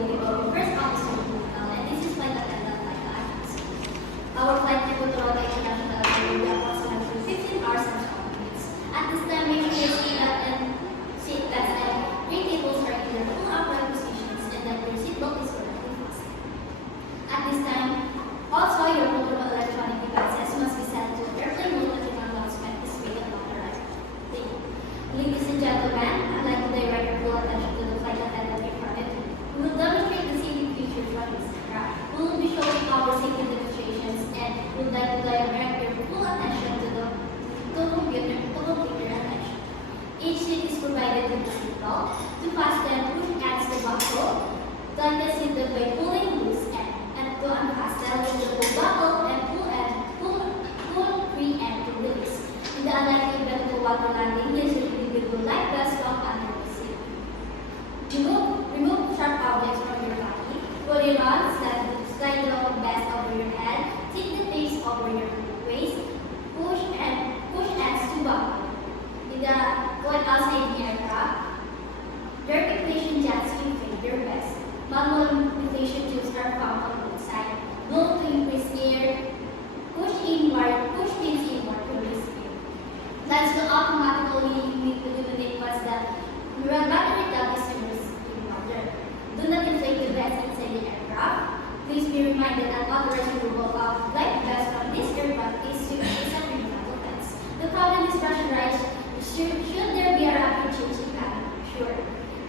Delivery, first officer and this is flight attendant like Agnes. Our flight to Toronto International will be approximately 15 hours and 12 minutes. At this time, make sure your seat belts and tray tables are in their full upright positions and that your seatbelt is correctly fastened. At this time, also your portable electronic devices must be set to airplane mode until an announcement is made about the right thing. Ladies and gentlemen, I'd like to direct your full attention to the flight attendant in front of you. We will demonstrate the safety features from this aircraft. We will be showing our safety demonstrations and we would like to direct your full attention to the computer attention. Each seat is provided with a seatbelt. To fasten, push adds the buckle. Tighten the seatbelt by pulling loose and to unfasten with the pull buckle and pull free end to release. In the unlikely event of a water landing, use your individual life vest lock under the seat. Remove sharp objects from your body. Put it on, slide the vest over your head, tip the face over your waist, push ends to buckle. When outside the aircraft, direct inflation jets will inflate your vest. Manual inflation tubes are found on both sides. Blow to increase air, push pins inward to release air. Lights will automatically illuminate once the battery tap is immersed in water. Do not inflate the vest inside the aircraft. Please be reminded that authorized removal of life vest from this aircraft is to accept metal vents. The problem is pressurized. Should there be a rapid change in cabin pressure,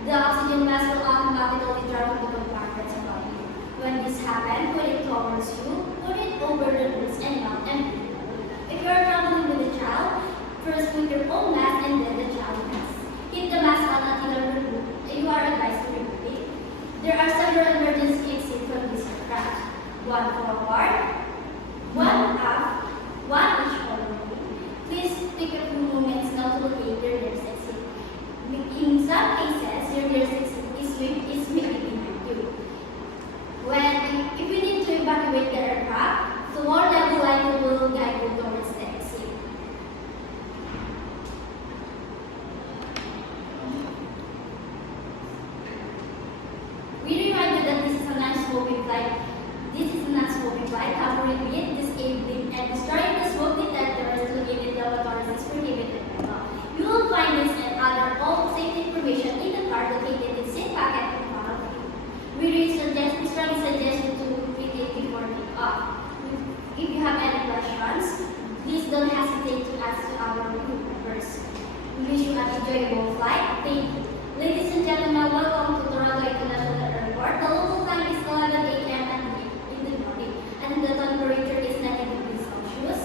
the oxygen mask will automatically drop into the compartments above you. When this happens, put it towards you, put it over the nose and mouth and breathe. If you are traveling with a child, first put your own mask and then the child mask. Keep the mask on until you are advised to remove it. There are several emergency exits from this aircraft. One forward, one aft, one each forward. Please take a few moments now to locate your nearest exit. In some cases, your nearest exit is maybe behind you. If you need to evacuate the aircraft, the more level line will guide you towards the exit. We remind you that this is a non-smoking flight. Covering it, disabling, and destroying the smoke detectors located in the lavatories is prohibited by law. You will find this and other all safety information in the car located in seat pocket in front of you. We strongly suggest you to read it before take-off. If you have any questions, please don't hesitate to ask to our crew members. We wish you an enjoyable flight. Thank you. Ladies and gentlemen, welcome to Toronto International Airport. The local time is 11 a.m. in the morning, and the temperature is 90 degrees Celsius.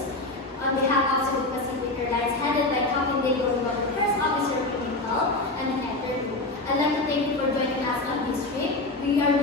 On behalf of Cebu Pacific Airlines, headed by Captain Dave Gorgon, the first officer of Criminal and an actor, I'd like to thank you for joining us on this trip. We are